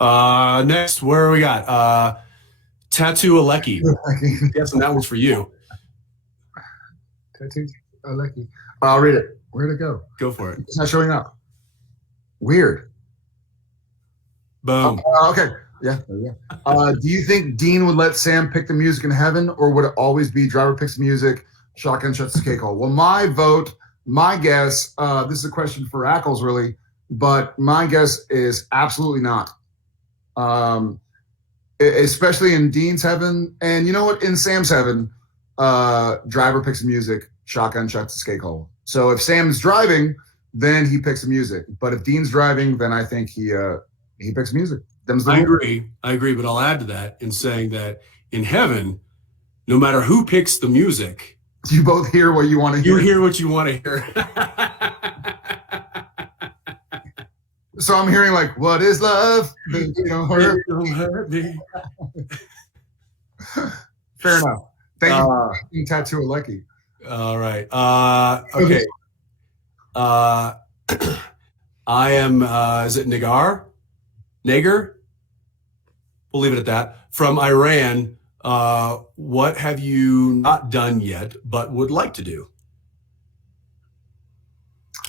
Next, where we got? Padalecki. Guessing that one's for you. Padalecki. I'll read it. Where'd it go? Go for it. It's not showing up. Weird. Boom. Okay. Yeah. There we go. Do you think Dean would let Sam pick the music in heaven, or would it always be driver picks the music, shotgun shuts the cake hole? Well, my vote, my guess, this is a question for Ackles really, but my guess is absolutely not. Especially in Dean's heaven, and you know what? In Sam's heaven, driver picks the music, shotgun shuts the cake hole. So if Sam's driving, then he picks the music. But if Dean's driving, then I think he picks music. I agree, but I'll add to that in saying that in heaven, no matter who picks the music, you both hear what you want to hear. You hear what you want to hear. So I'm hearing like, "What is love? You don't hurt me." Fair enough. Thank you for Padalecki. All right. Okay. I am. Is it Nagar? We'll leave it at that. From Iran, what have you not done yet, but would like to do?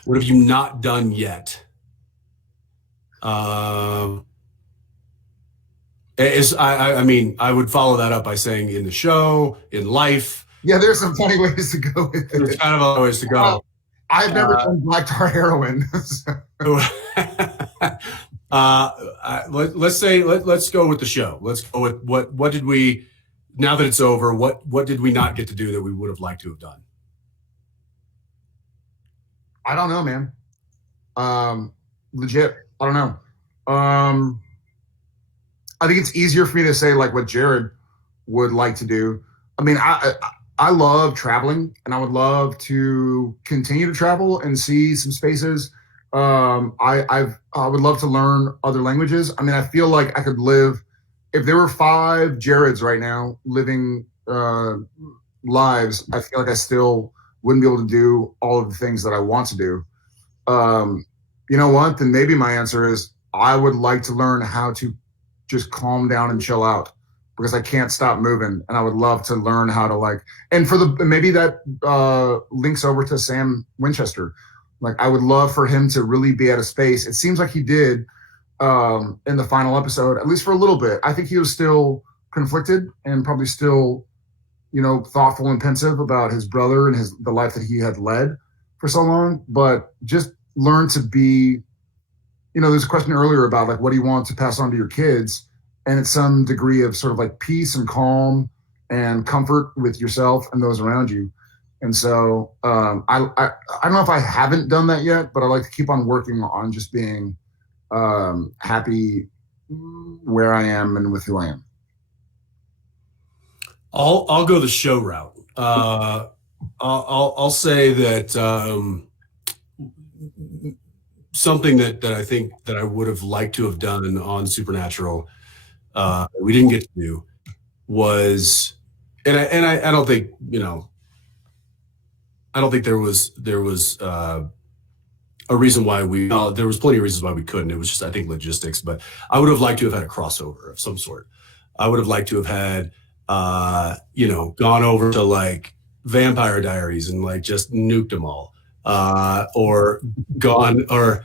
What have you not done yet? I mean, I would follow that up by saying in the show, in life. Yeah, there's some funny ways to go with it. There's kind of other ways to go. I've never done black tar heroin. Let's go with the show. Let's go with what did we, now that it's over, what did we not get to do that we would have liked to have done? I don't know, man. Legit. I don't know. I think it's easier for me to say like what Jared would like to do. I mean, I love traveling, and I would love to continue to travel and see some spaces. I would love to learn other languages. I mean, I feel like I could live, if there were 5 Jareds right now living lives, I feel like I still wouldn't be able to do all of the things that I want to do. You know what? Then maybe my answer is I would like to learn how to just calm down and chill out, because I can't stop moving, and I would love to learn how to maybe that links over to Sam Winchester. Like, I would love for him to really be at a space. It seems like he did in the final episode, at least for a little bit. I think he was still conflicted and probably still, thoughtful and pensive about his brother and the life that he had led for so long. But just learn to be, there's a question earlier about like, what do you want to pass on to your kids? And it's some degree of sort of like peace and calm and comfort with yourself and those around you. And so I don't know if I haven't done that yet, but I like to keep on working on just being happy where I am and with who I am. I'll go the show route. I'll say that something that I think that I would have liked to have done on Supernatural, we didn't get to do, was, and I don't think I don't think there was a reason why there was plenty of reasons why we couldn't. It was just, I think, logistics. But I would have liked to have had a crossover of some sort. I would have liked to have had, gone over to like Vampire Diaries and like just nuked them all, or gone or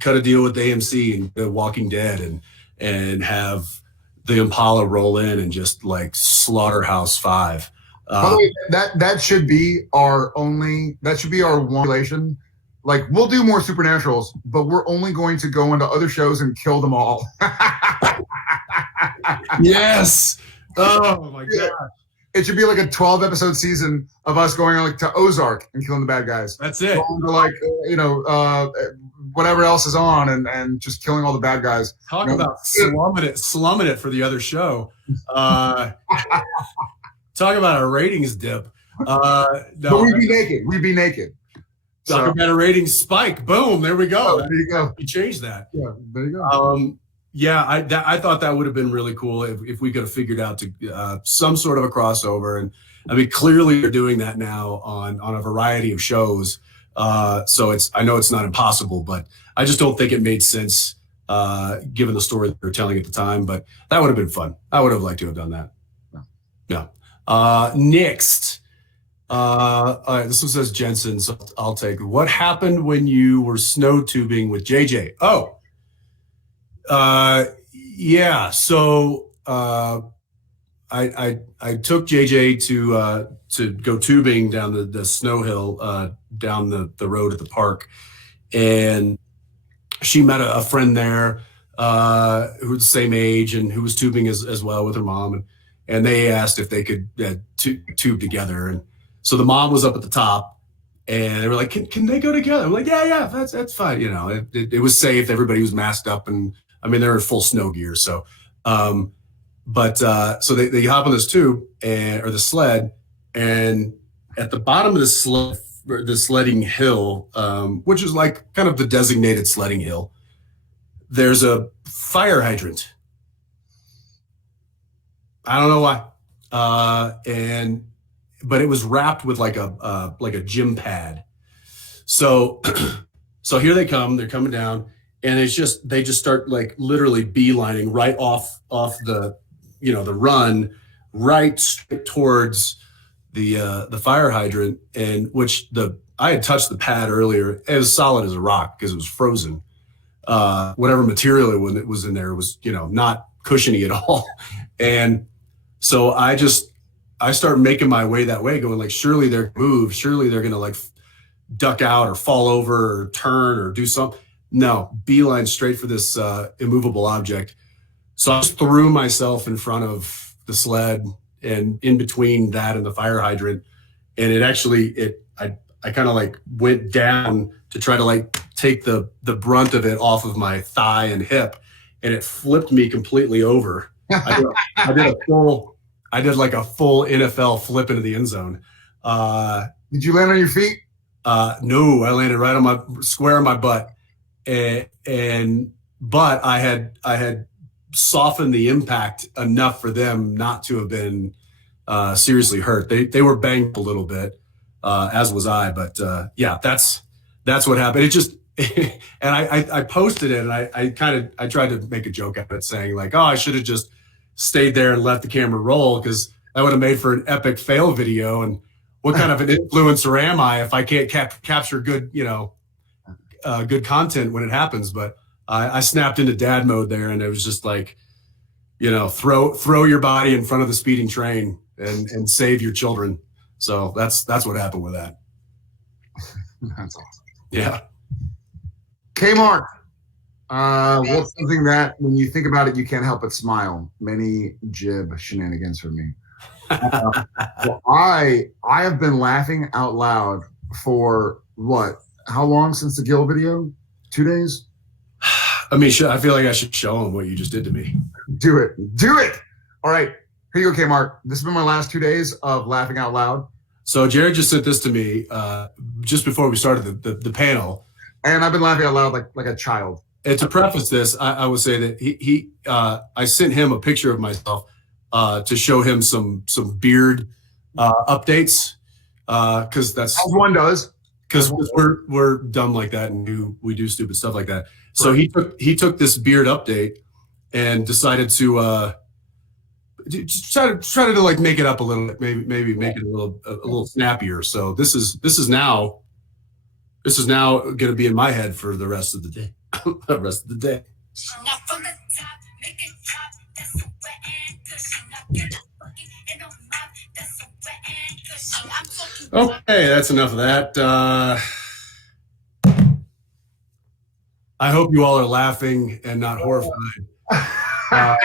cut a deal with AMC and The Walking Dead and have the Impala roll in and just like Slaughterhouse 5. That should be our one relation. Like, we'll do more Supernaturals, but we're only going to go into other shows and kill them all. Yes. Oh my God. It should be like a 12-episode season of us going like to Ozark and killing the bad guys. That's it. Going to like, whatever else is on and just killing all the bad guys. Talk about slumming it for the other show. Talk about a ratings dip. No, but we'd be naked. Talk about a ratings spike. Boom. There we go. Oh, there you go. You changed that. Yeah, there you go. I thought that would have been really cool if we could have figured out some sort of a crossover. And I mean, clearly they're doing that now on a variety of shows. So I know it's not impossible, but I just don't think it made sense given the story they were telling at the time. But that would have been fun. I would have liked to have done that. Yeah. Next, all right, this one says Jensen, so I'll take it. What happened when you were snow tubing with JJ? Oh, yeah. So I took JJ to go tubing down the snow hill down the road at the park, and she met a friend there who was the same age and who was tubing as well with her mom, and they asked if they could tube together. And so the mom was up at the top, and they were like, "Can they go together?" I'm like, "Yeah, that's fine." You know, it was safe. Everybody was masked up, and I mean they're in full snow gear. So, so they hop on this tube or the sled, and at the bottom of the sledding hill, which is like kind of the designated sledding hill, there's a fire hydrant. I don't know why, but it was wrapped with like a gym pad. So so here they come. They're coming down, and they just start like literally beelining right off the the run right towards the fire hydrant, and I had touched the pad earlier. It was solid as a rock because it was frozen. Whatever material it was in there was not cushiony at all, and so I start making my way that way, going like, surely they're gonna move, surely they're gonna like duck out or fall over or turn or do something. No, beeline straight for this immovable object. So I just threw myself in front of the sled and in between that and the fire hydrant, and I kind of like went down to try to like take the brunt of it off of my thigh and hip, and it flipped me completely over. I did like a full NFL flip into the end zone. Did you land on your feet? No, I landed right on square on my butt, but I had softened the impact enough for them not to have been seriously hurt. They were banged a little bit, as was I. But yeah, that's what happened. It just and I posted it, and I tried to make a joke out of it, saying like, oh, I should have just stayed there and let the camera roll, because that would have made for an epic fail video. And what kind of an influencer am I if I can't capture good good content when it happens? But I snapped into dad mode there, and it was just like, throw your body in front of the speeding train and save your children. So that's what happened with that. That's awesome. Yeah. Kmart. What's something that when you think about it, you can't help but smile? Many jib shenanigans for me. Well, I have been laughing out loud for how long since the Gill video? 2 days? I mean, I feel like I should show him what you just did to me. Do it. All right, here you go, Kmart. This has been my last 2 days of laughing out loud. So Jared just sent this to me just before we started the panel, and I've been laughing out loud like a child. And to preface this, I would say that I sent him a picture of myself to show him some beard updates, because that's as one does. Because we're dumb like that, and we do stupid stuff like that. So he took this beard update and decided to try to like make it up a little bit, maybe make it a little snappier. So this is now going to be in my head for the rest of the day. The rest of the day. Okay, that's enough of that. I hope you all are laughing and not horrified. I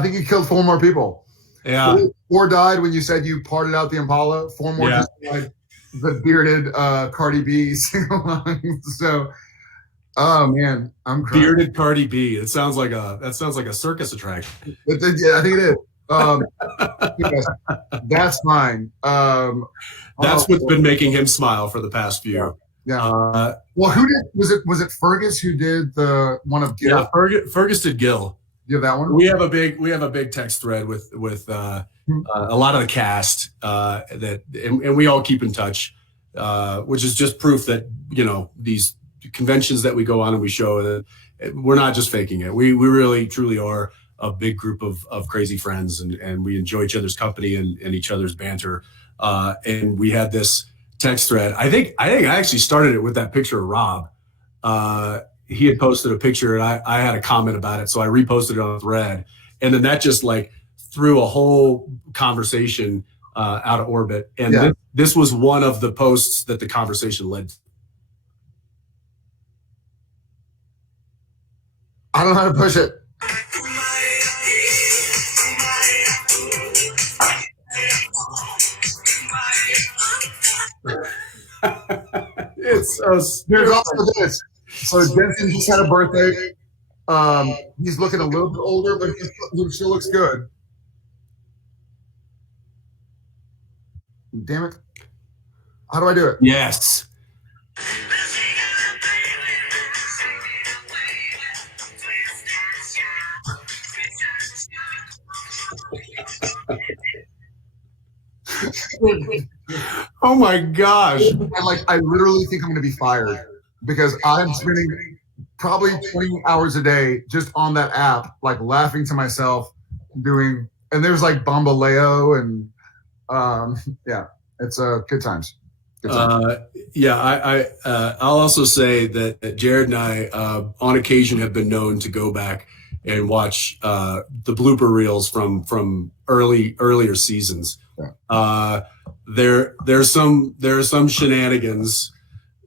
think you killed 4 more people. Yeah. 4 died when you said you parted out the Impala. 4 more just died. The bearded Cardi B sing-along. So, oh man, I'm crying. Bearded Cardi B. That sounds like a circus attraction. Yeah, I think it is. Yes, that's fine. That's what's been making him smile for the past few. Yeah. Well, who did? Was it Fergus who did the one of Gil? Yeah, Fergus did Gil. You have that one? We have a big text thread with a lot of the cast and we all keep in touch, which is just proof that these conventions that we go on and we show that we're not just faking it. We really truly are a big group of crazy friends, and we enjoy each other's company and each other's banter. And we had this text thread. I think I actually started it with that picture of Rob. He had posted a picture and I had a comment about it. So I reposted it on the thread. And then that just like threw a whole conversation out of orbit. And this was one of the posts that the conversation led to. I don't know how to push it. It's so There's also this. So Jensen just had a birthday. He's looking a little bit older, but he still looks good. Damn it. How do I do it? Yes. Oh my gosh. I literally think I'm going to be fired because I'm spending probably 20 hours a day just on that app, like laughing to myself doing, and there's like Bambaleo and it's good times. Good times. I'll also say that Jared and I, on occasion, have been known to go back and watch the blooper reels from earlier seasons. Yeah. There's some shenanigans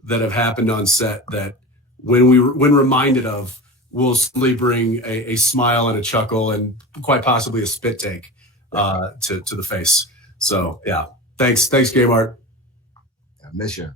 that have happened on set that when reminded of will simply bring a smile and a chuckle and quite possibly a spit take to the face. So yeah, thanks Kmart. I miss you.